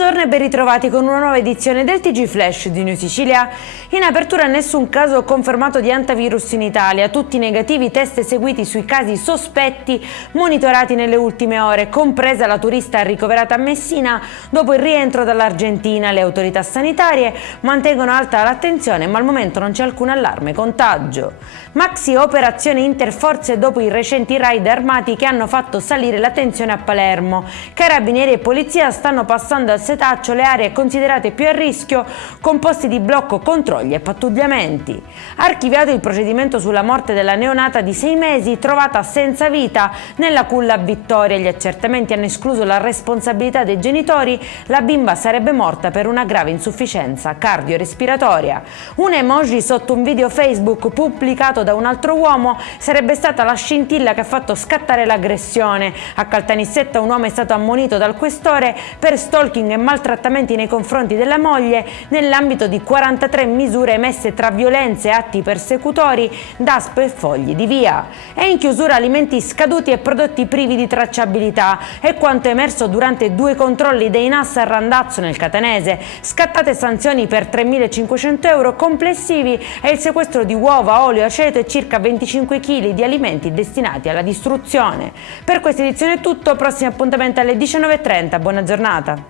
Buongiorno e ben ritrovati con una nuova edizione del TG Flash di New Sicilia. In apertura nessun caso confermato di antivirus in Italia, tutti negativi, test eseguiti sui casi sospetti monitorati nelle ultime ore, compresa la turista ricoverata a Messina dopo il rientro dall'Argentina. Le autorità sanitarie mantengono alta l'attenzione, ma al momento non c'è alcun allarme contagio. Maxi operazione interforze dopo i recenti raid armati che hanno fatto salire la tensione a Palermo. Carabinieri e polizia stanno passando al setaccio le aree considerate più a rischio, con posti di blocco, controlli e pattugliamenti. Archiviato il procedimento sulla morte della neonata di 6 mesi trovata senza vita nella culla a Vittoria. Gli accertamenti hanno escluso la responsabilità dei genitori. La bimba sarebbe morta per una grave insufficienza cardiorespiratoria. Un emoji sotto un video Facebook pubblicato da un altro uomo sarebbe stata la scintilla che ha fatto scattare l'aggressione. A Caltanissetta un uomo è stato ammonito dal questore per stalking e maltrattamenti nei confronti della moglie nell'ambito di 43 misure emesse tra violenze e atti persecutori, DASPO e fogli di via. È in chiusura alimenti scaduti e prodotti privi di tracciabilità. È quanto emerso durante 2 controlli dei NAS a Randazzo nel Catanese. Scattate sanzioni per 3.500 euro complessivi e il sequestro di uova, olio, aceto e circa 25 kg di alimenti destinati alla distruzione. Per questa edizione è tutto, prossimo appuntamento alle 19:30, buona giornata.